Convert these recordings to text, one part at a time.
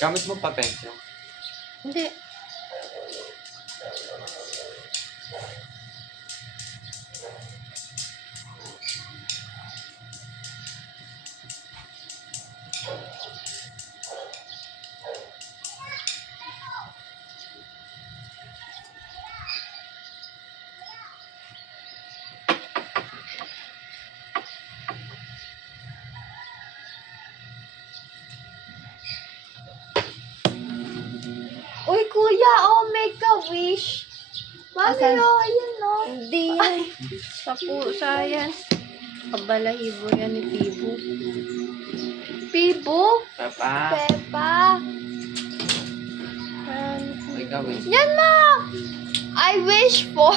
Gamit mo pa pencil. Hindi. Uy, kuya, oh, make a wish. Mami, Asan? oh, ayun, no. Hindi yan. Sa pusa yan. Kabalahibo yan ni Pibo. Pibo, Papa. Peppa. Ikaw eh. Yan, ma. I wish for.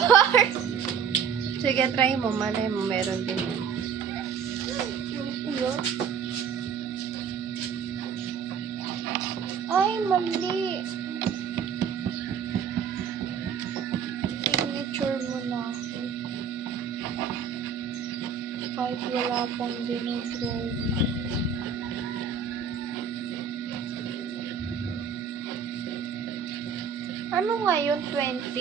Sige, try mo. Malay mo, meron din yan. Ay, mali. Signature mo na ako. Kahit wala pang dinodraw. Ano ngayon, 20?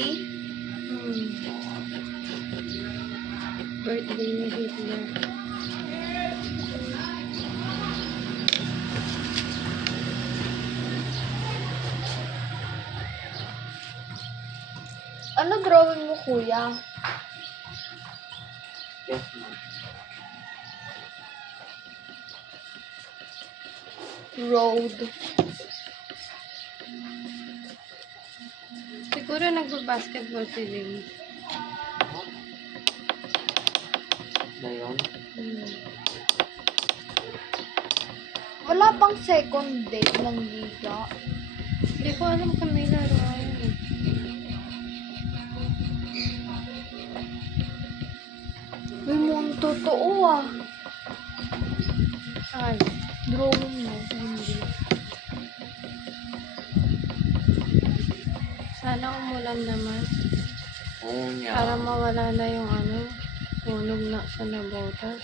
Birthday ni Hitler. Ano drawing mo, kuya? Yes, ma'am. Road. Siguro nagbabasketball si Ling. Na yun. Wala pang second date ng liga. Hindi ko alam kung may laro ngayon eh. Uy, mo ang totoo ah. Saan? Drawing mo. Hindi. Sana umulan naman. Oo niya. Para mawala na yung ano, sunog na sa nabotas.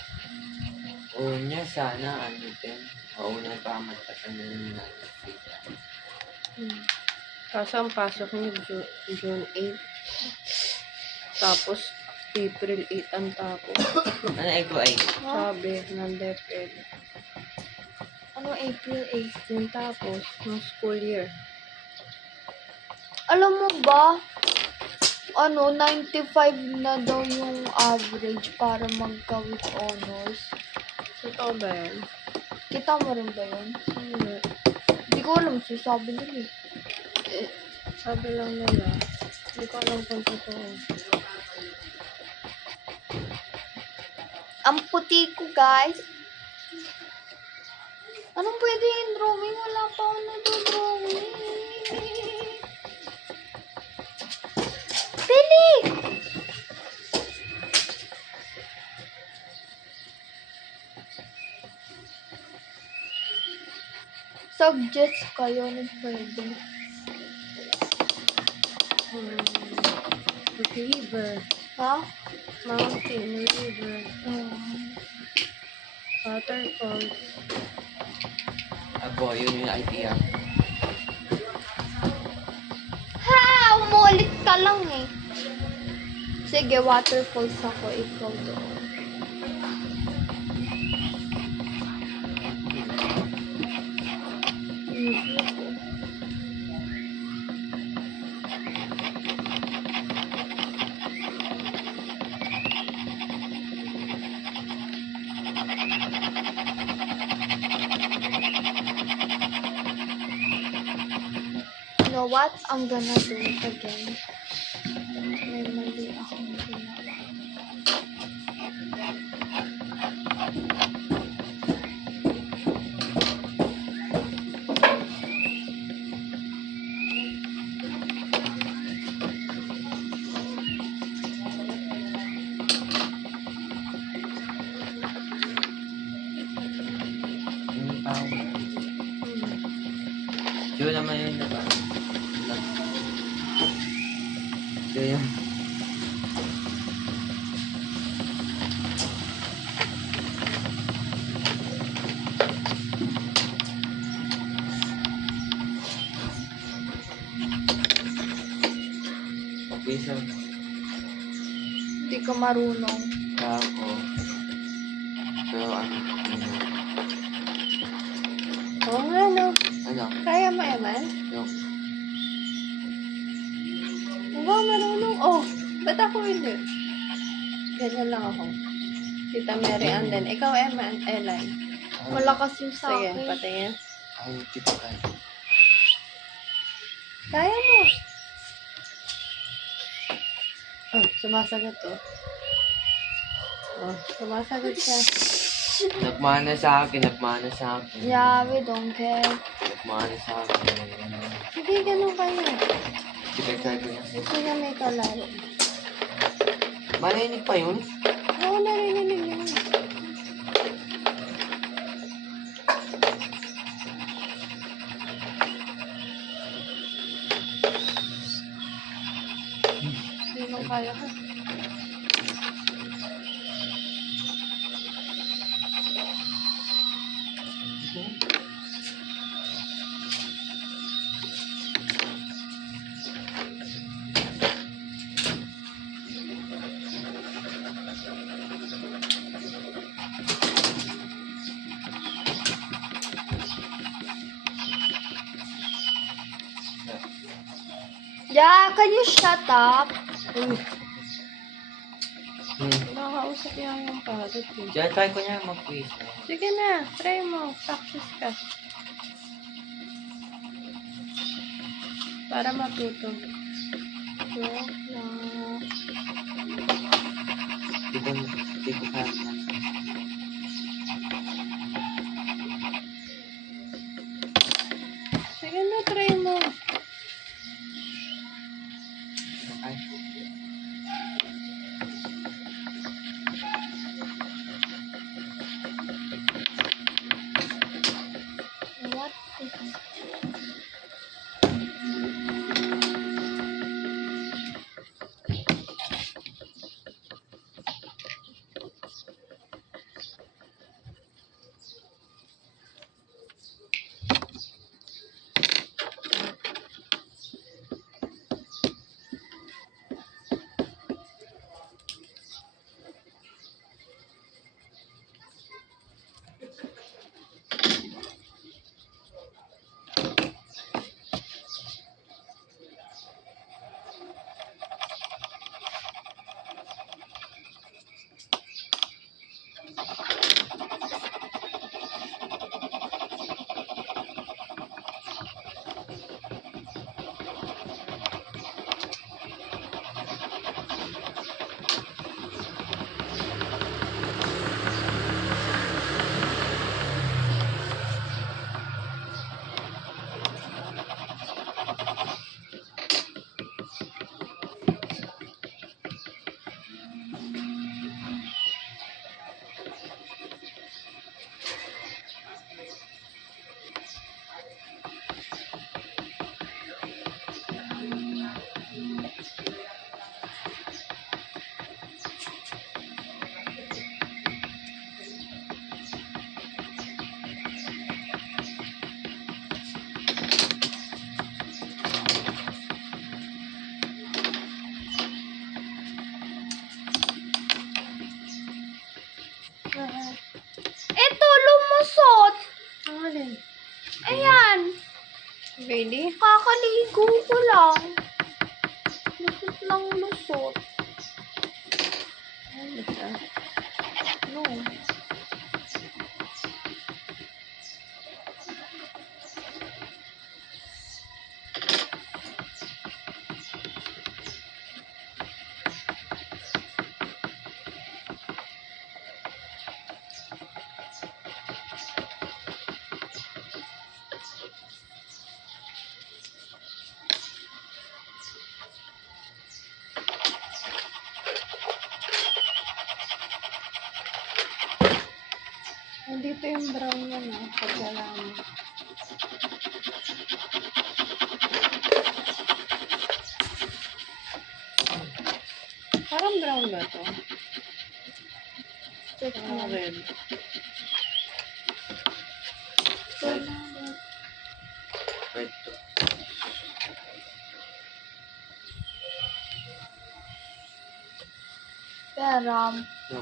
Oo niya, sana ano din. Oo niya, pamatasan na yung natin. Kaso ang pasok niya June 8. Tapos April 8 ang tapos. Ano ego ay? Sabi ng DepEd. Ano, April 8? Yung tapos ng school year. Alam mo ba, ano, 95 na daw yung average para magka-with honors. Totoo ba yun? Kita mo rin ba yun? Hindi. Hindi ko alam, sasabi nila eh. Sabi lang nila. Hindi ko alam kung totoo. Ang puti ko, guys. Anong pwede yung drawing? Wala pa ako nag-drawing. Pili! Suggest kayo ng pwede. River. Ha? Mountain. River. Waterfalls. Abo, yun yung idea. Ha! Umulit ka lang eh. Sige, waterfalls ako. Ikaw doon. You know what? I'm gonna do it again. May mali akong ginawa. Yung tao. Yun naman yun, diba? Yun. Bisa Hindi ka marunong. ako. Pero ano? Oo nga, no. Ano? Kaya mo, Eman? Yung Oo, marunong. Oh, ba't ako hindi? Ganyan lang ako. Tita Mary Ann din. Ikaw, Eman, Ellen. Malakas yung sa Sige, akin. patingin. ay, tita ka. Kaya mo. Oh, sumasagot to. Oh, sumasagot siya. Nagmana sa akin, nagmana sa akin. Yeah, we don't care. Nagmana sa akin. Sige, ganun kayo. Sige, ko na. Sige, may kalaro. Marinig pa yun? Oo, narinig yun. Sinong kaya ka? Yeah, can you shut up? Uy, Hmm. nakakausap yan yung parrot eh. Diyan, try ko niya mag-quiz. Sige na, try mo. Practice ka. Para matuto. Hindi ko kaya. Sige na, try mo. Ay, What? Ito, lumusot. Ang alin? Ayan. Really? Kakaligo ko lang. Lusot lang lusot. Ano siya? No. Nandito yung brown yan ah. Pagkalaman. Parang brown ba to? Check Parang mo. red. wait. sa RAM. No.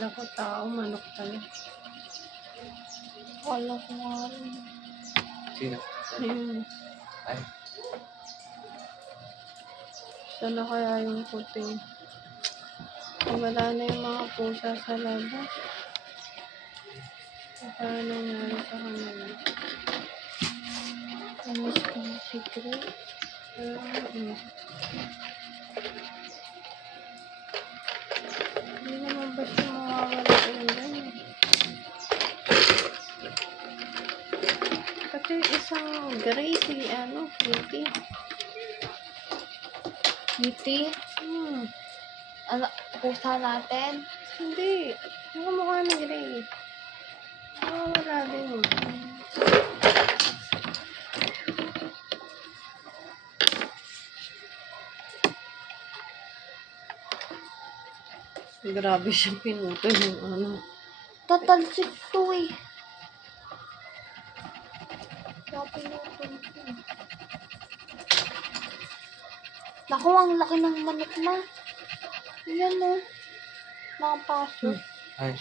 Kala ko tao, manok pala. Wala ko nga rin. Sino? Ayun. Ay, Sana kaya yung puting. Kung wala na yung mga pusa sa labas. Kaya nangyari sa kanila. Ano yung secret? Mm. Hindi naman ba siya mawawala ulan? Kasi isang gray si Kitty. Kitty? Ano, pusa natin? Hindi. Nakamukha na gray. Mawawala din. Grabe siyang pinutol yung Tatalsik to eh. Kaya pinutol ko. Naku, ang laki ng manok na. Yan o. Nakapasok. ay.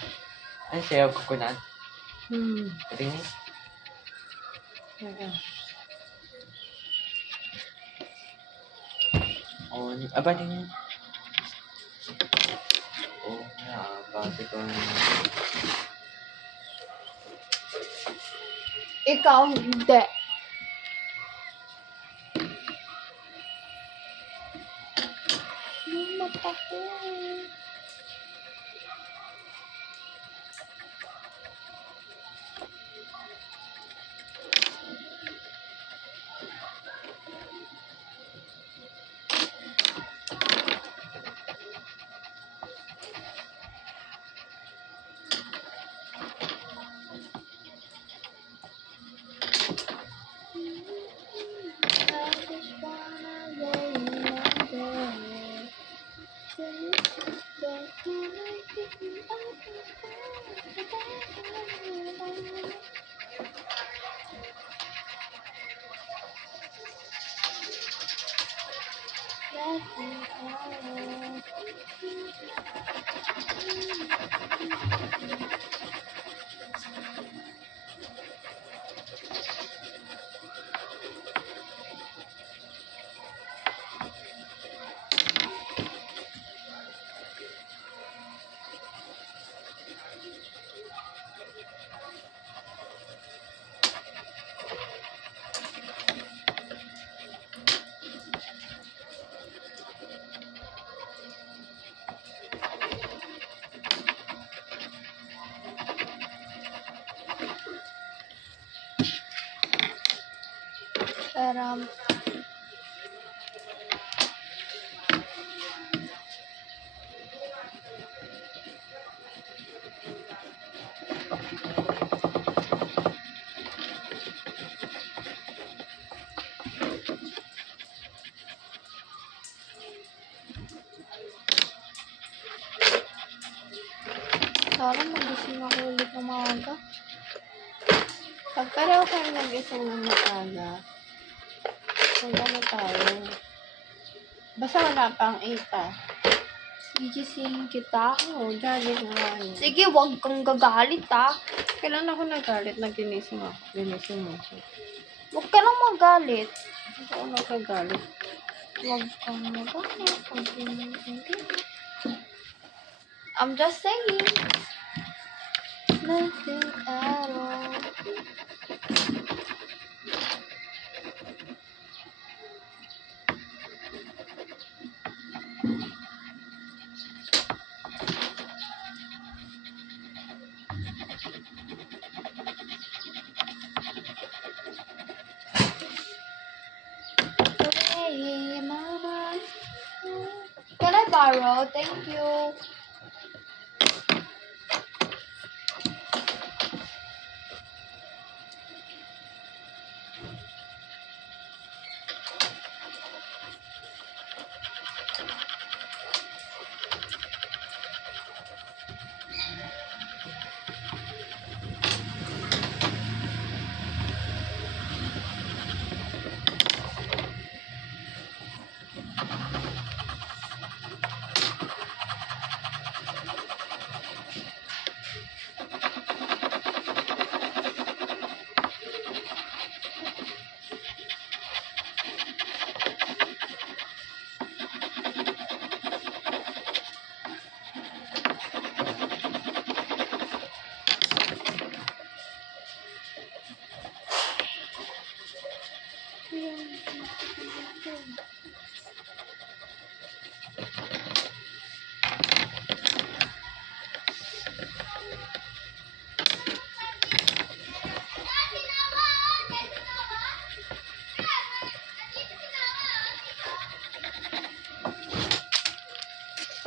Ay, sayaw coconut. Tingin. Teka. Oh, aba tingin. Oh, bakit ko Ikaw, hindi. Yung mata ko. pera. Sana magising ako ulit ng maaga. Pag pareho kayo nag-isang ng maaga, magano tayo. Basta wala pang 8 ah. Gigisingin kita. Oo, galit nga yun. Sige, wag kang gagalit ah. Kailan ako nagalit na ginising ako? Ginising mo ako. Huwag ka lang magalit. Hindi ako nagagalit. Wag kang magalit. I'm just saying. Nothing at all. Hey, mama. Can I borrow? Thank you.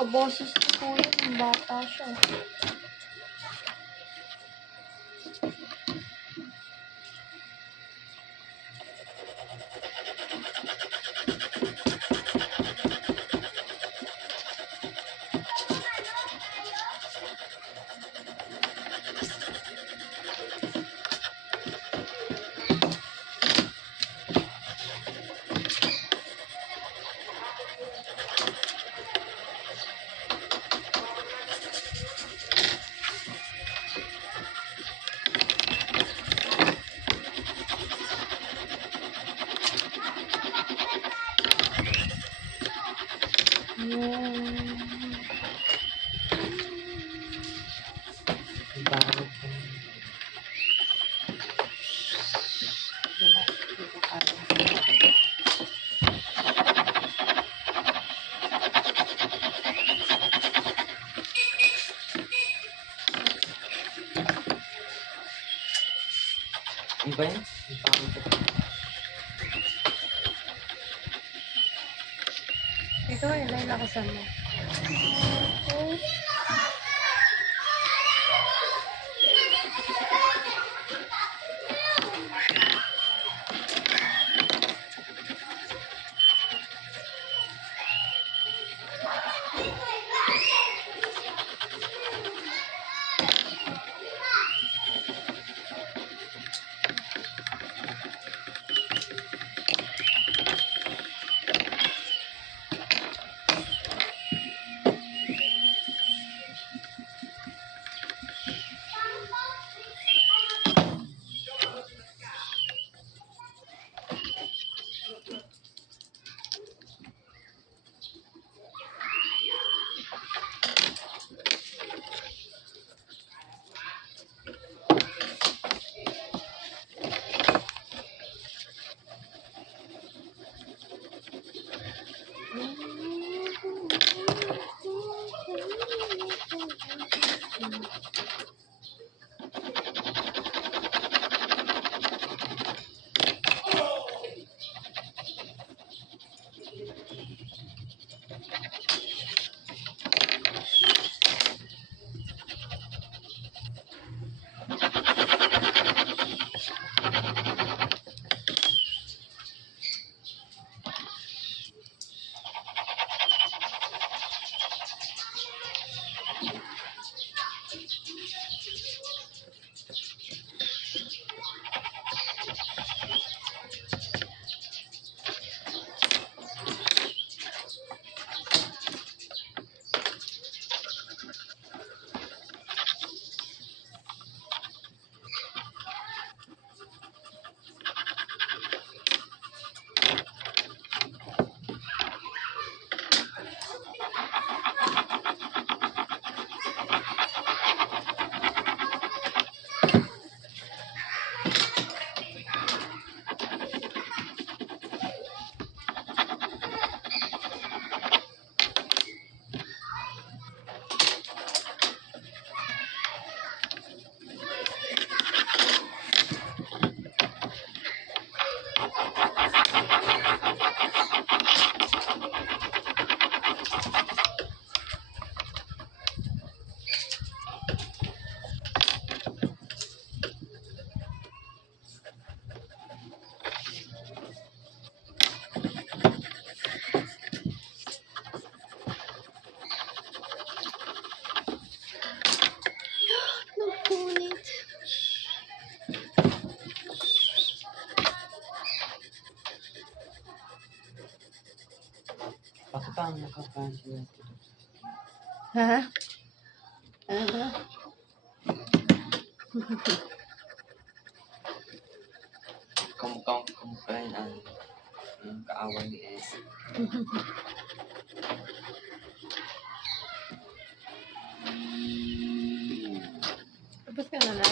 Kaboses ni Kuya ng bata siya. Bakit? Wala. Hindi ko kaya. Ano ba yan? Ang pangit. Ikaw, ilay lakasan mo. nakapansin. Ha? Ano? Kamukha yun ang kaaway ni S. Tapos ka na na?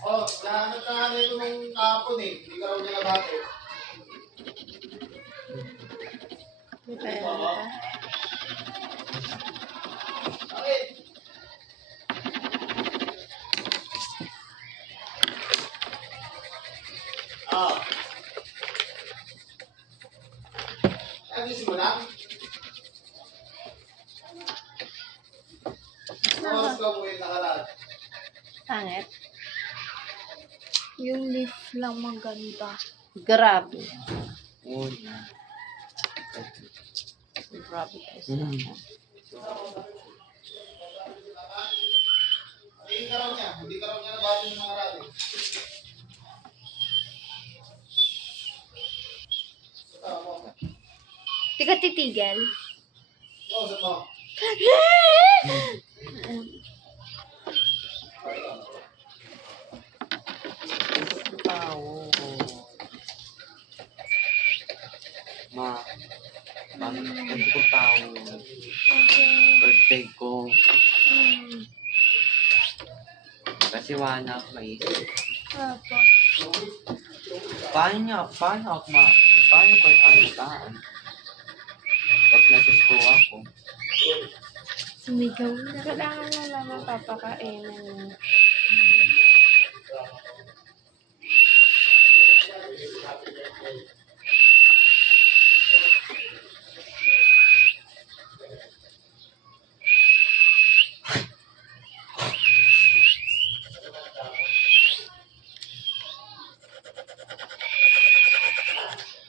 Oh, nahanap ka nga nito nung kahapon eh. Hindi ka raw niya nabate. Di ba yan ka? Bakit? Ah. Nagising mo lang? Ano oras ka umuwi nakaraan? Pangit. Yung leaf lang maganda. Grabe. Una. Grabe guys. Hindi ka raw niya. Hindi ka raw niya nabate ng mga rally. Tama mo. Di ka titigil? Oo, saan mo? Tao. Ganito ko tao. Okay. Birthday ko. Hmm. Kasi wala ako maisip. Apa. Paano ko ang pag nasa school ako? Sumigaw na. Kailangan na naman papakainin mo.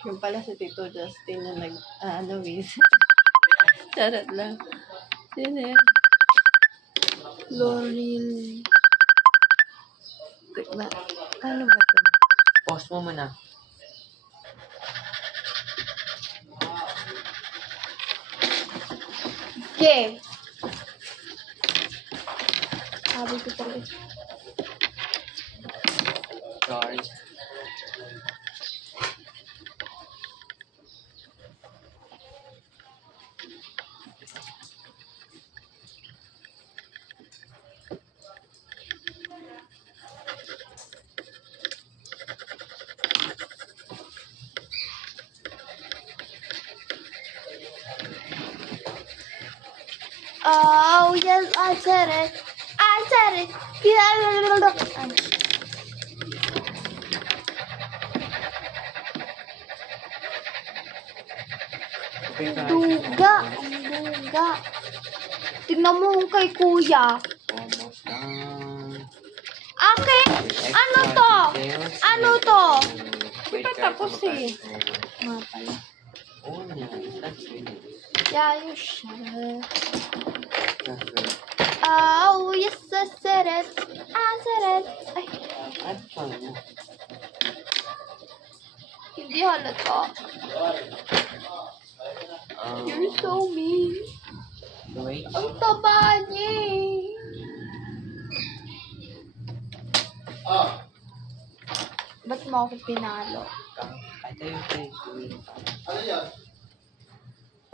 Yung pala si Tito Justin na Luis. Charot lang. Sino yun? Loril. Tignan. Ano ba ito? Pause mo muna. Okay. Sabi ko talaga. Sorry. Oh, yes, I said it. I said it. Yeah. Okay ka. Duga. Ang duga. Tignan mo yung kay kuya. Almost done. Akin? Ano to? Ano to? Di pa tapos eh. Nga pala. Oo na. That's really. Yeah, you should. That's really. Oh, yes, I said it. I said it. Ay, Ano pa na? hindi halata. You're so mean. Wait. Ang taba niya eh. Ah. Ba't mo ako pinalo? Ito yung kay Ano yan?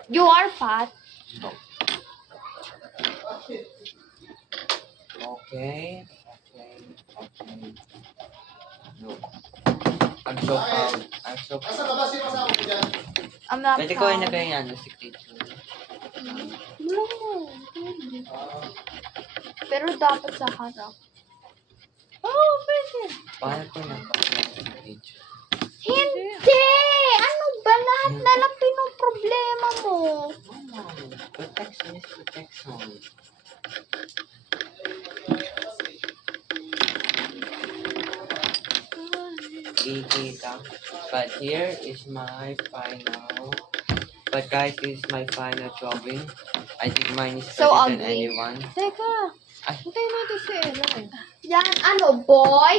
You are fat. No. Bakit? Okay. No. I'm so proud. Asa ka ba? Sino kasama mo dyan? I'm not Pwede ko proud. ilagay yan, signature. Wala mo. Pwede. Pero dapat sa harap. Oo, pwede. Paano ko na signature? Hindi! Ano ba? Lahat na lang pinoproblema mo. Protection is protection. Kikita. But here is my final. But guys, this is my final drawing. I think mine is So better than ugly. anyone. Teka. Ay. Hintayin natin si Ella eh. Yan, ano, boy?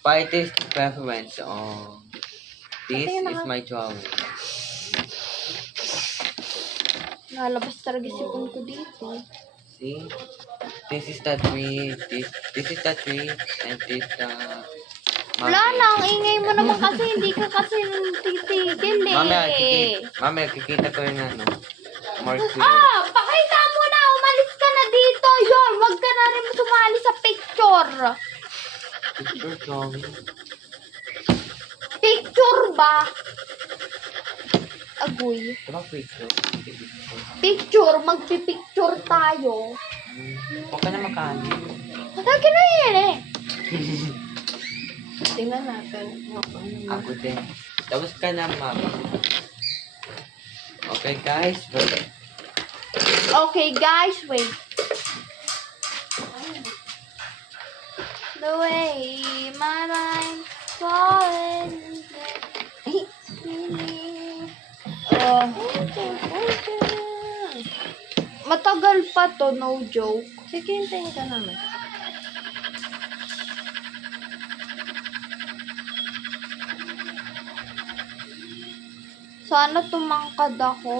But it is preference. This Patingin is ako. my drawing. Nalabas talaga sipon ko dito. See? This is the tree. This is the tree. And this the Wala na, ang ingay mo naman kasi hindi ka kasi titigil eh. Mamaya, kikita ko yung ano. More clear. Ah, pakita mo na, umalis ka na dito. Yon, wag ka na rin sumali sa picture. Picture drawing. Picture ba? Agoy. Diba picture? Picture, magpipicture tayo. Huwag ka na makali. Lagi na yan eh. Tingnan natin. Ako din. Tapos ka na, mama. Okay, guys. Wait. Okay, guys, wait. The way my mind's falling. Matagal pa to, no joke. Sige, hintayin ka namin. Sana tumangkad ako.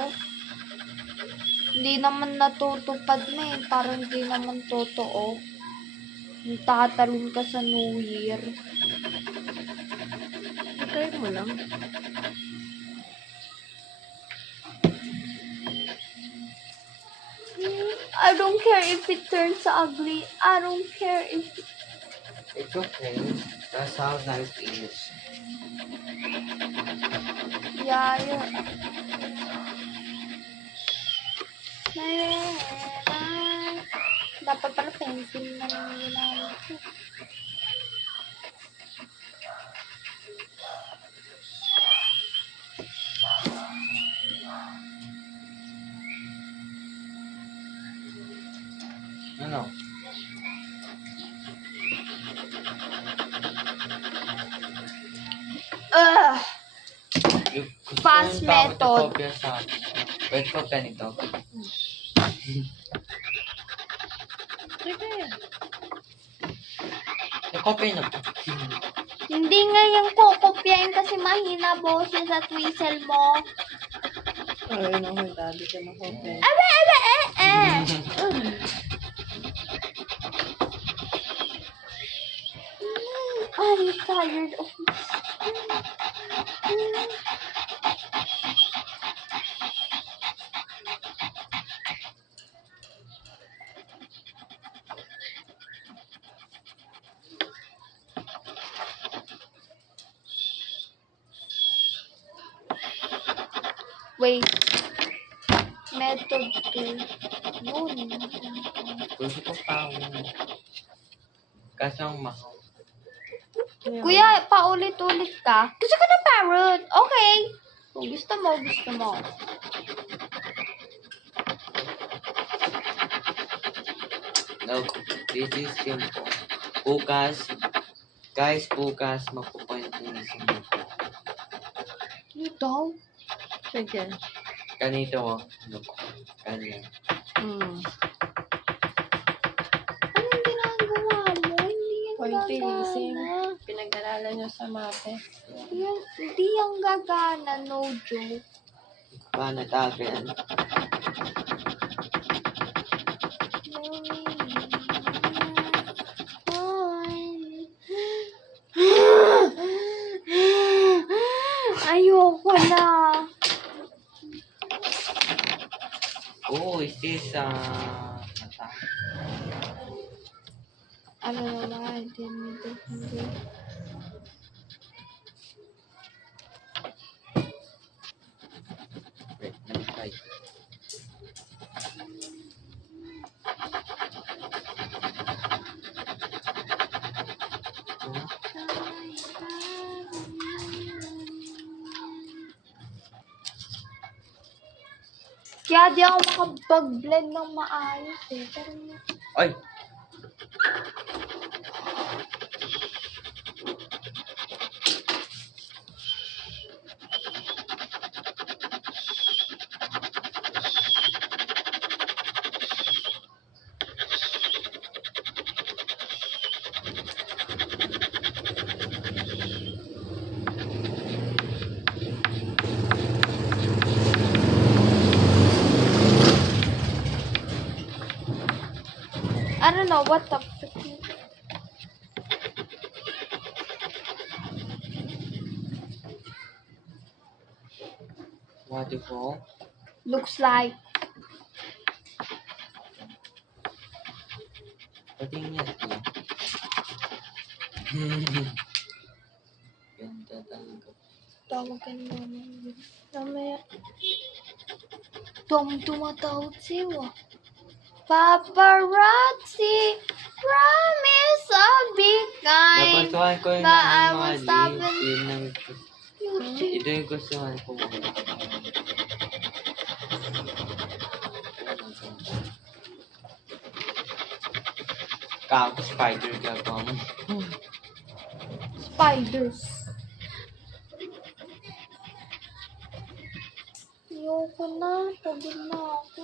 Hindi naman natutupad na eh. Parang hindi naman totoo. Tatalon ka sa New Year. Hintayin mo lang. I don't care if it turns ugly. I don't care if... It's okay. That's how life is. Yeah, you're... Dapat pala pencil na lang yung ginamit ko. Ano? Ugh! Gusto Fast mo ba ako method. kopya sa akin? Wait ko ganito. Sige. Nakopya na po. Hindi nga yung kukopyain kasi mahina boses at whistle mo. Ay, naku, dali ka na ko. Abe, abe, eh. I'm tired of this. Wait. Method 2. Yun. Gusto ko pa Kaso ang mahal. Kuya, paulit-ulit ka. Gusto ko ng parrot. Okay. Kung gusto mo, gusto mo. No, this is simple. Bukas, guys, bukas mapupuntisin mo. Ano daw? Sige. Ganito, ano po, ganyan. Anong ginagawa mo? Hindi yan Pointillism. gagana. Pinag-aralan nyo sa mate. Hindi yan gagana, no joke. Paano tago yan? Ayoko na. Oh, is this, mata? Ano naman, hindi. Kaya di ako makapag-blend ng maayos eh. Pero Ay! I don't know what the frick. Waterfall. Looks like. Patingin niya. Ganda talaga. Tawagan mo naman. Mamaya. Tumatawag sa'yo ah. Paparazzi, promise I'll be kind. Nagustuhan ko yung But I mga won't leaves. stop Yun ang, ito yung gustuhan ko. Kako spider gagawin. Spiders. Ayoko na. Pagod na ako.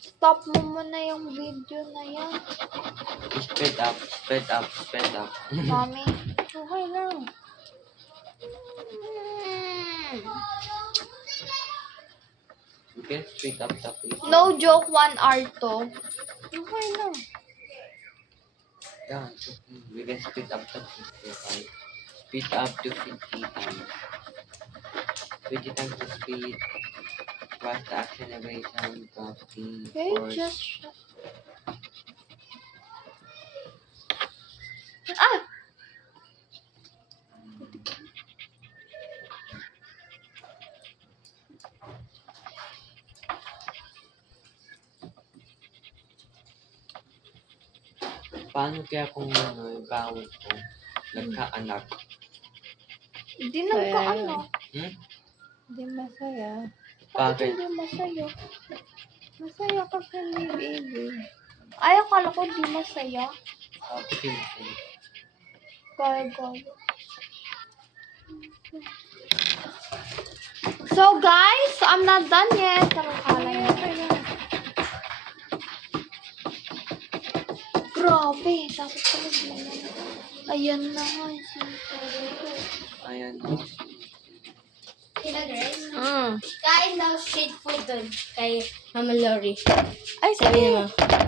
Stop mo muna yung video na yan. Speed up, speed up, speed up. Mami. Okay lang. Okay, speed up the video. No joke, 1 hour to. Okay lang. Yeah, we can speed up the video, right? Speed up to 50 times. 50 times the speed. Plus the acceleration, crafting, Okay, force. just Ah! Paano kaya kung ano, yung bawal ko, nagkaanak? Hindi Kaya nagkaano. Hmm? Hindi masaya. Bakit? Hindi masaya. Masaya ka pa ni baby. Ay, akala ko di masaya. Bakit yun sa'yo? Gago. So guys, I'm not done yet. Parang kala niyo. Grabe, tapos pala naman. Ayan na nga. Sinasabi ko. Ayan. Sila guys, Mm. kain daw street food dun kay Mama Lori. Ay, Sabi sige. mo,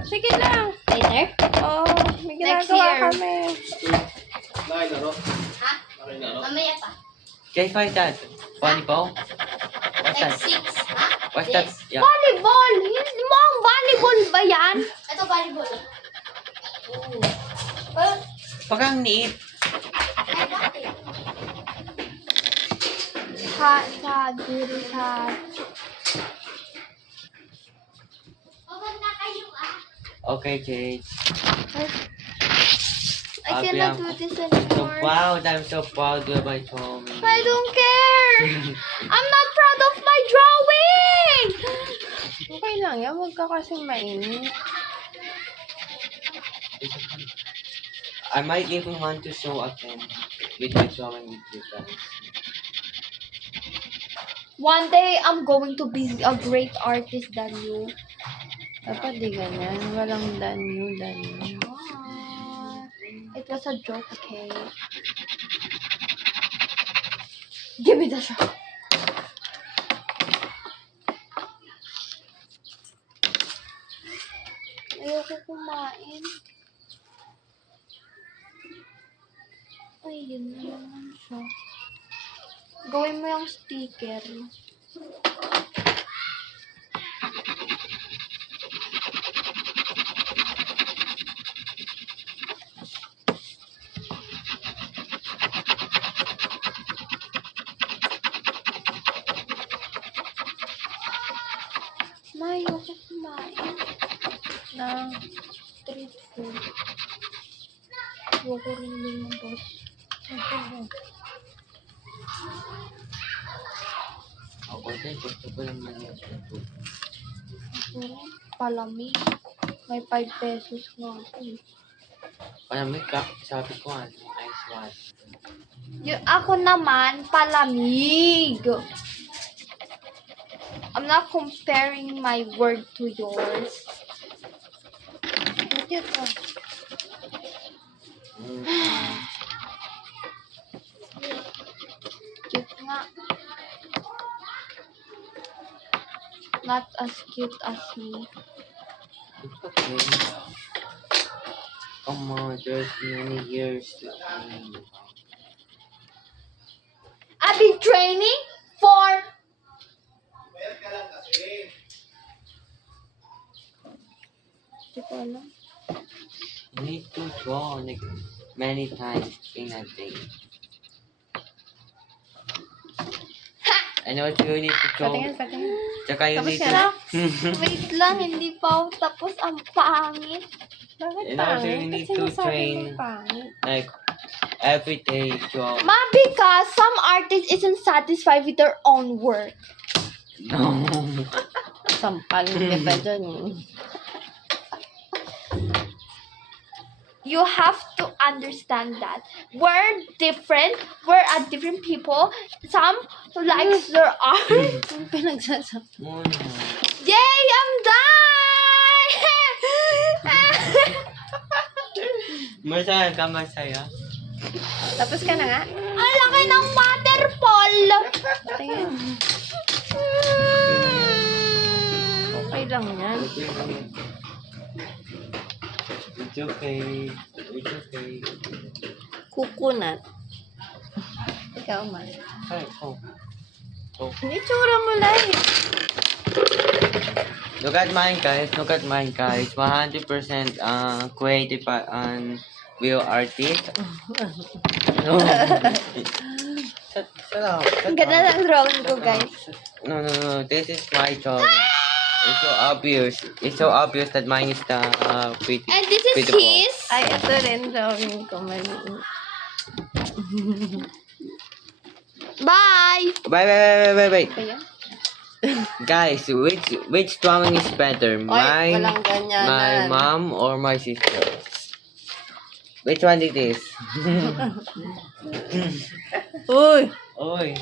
Sige lang. later? Oo, may Next ginagawa year. kami. Nakinaro. Ha? Nakinaro. Mamaya pa. Guys, what is that? Volleyball? What's Like that? 6. Ha? What's that? Yes. Yeah. Volleyball! Hindi mo ang volleyball ba yan? Ito volleyball. Ooh. Well, Parang neat. I got it. Diri sa. Maganda kayo ah. Okay, Jade. I cannot do this So anymore. proud. I'm so proud of my drawing. I don't care! I'm not proud of my drawing! Okay lang yan. Huwag ka kasing mainit. I might even want to show again with my drawing with you guys. One day, I'm going to be a great artist than you. Dapat di ganyan. Walang danyo. It was a joke, okay? Give me the shot. Ayoko kumain. Ay, yun na naman siya. Gawin mo yung sticker. Ayoko kumain Na, street food. Ayoko rin lumabas. Ako Ako din, gusto ko naman yung ito. Palamig. May 5 pesos nga ako. Palamig ka, sabi ko ano, ice water. Yung ako naman, palamig. I'm not comparing my word to yours. Cute oh. Cute nga. Not as cute as me. It's okay. Come on, there's many years to train. I've been training for... Mayroon ka lang kasi. Hindi ko alam. You need to draw like many times in a day. I know you need to draw. Patingin. Tsaka you Tapos need ka to... na? Wait lang, hindi pa ako tapos. Ang pangit. Bakit You know, so you pangit? need Ba't to sinasabi train. mong pangit? Like, every day draw. Ma, because some artists isn't satisfied with their own work. No. Sampal niya ba dyan? You have to understand that we're different. We're a different people. Some likes their art. Yung pinagsasabi. Oh, no. Yay! I'm done! Masaya ka, masaya. Tapos ka na nga? Ang laki ng waterfall! Patingin. Okay lang yan. It's okay. It's okay. Coconut. Ikaw man. Ay, oh. Oh. Itsura mo lang. Look at mine, guys. Look at mine, guys. 100% creative and real artist. No. Shut up. Ang ganda ng drawing ko, guys. No. This is my drawing. It's so obvious. It's so obvious that mine is the pretty. And this is beautiful. his. Ay, ito rin drawing ko. Maliit. Bye! Wait. Ito yan. Guys, which drawing is better? Oy, Mine, walang ganyan. my mom, or my sister? Which one it is? Uy! Oy.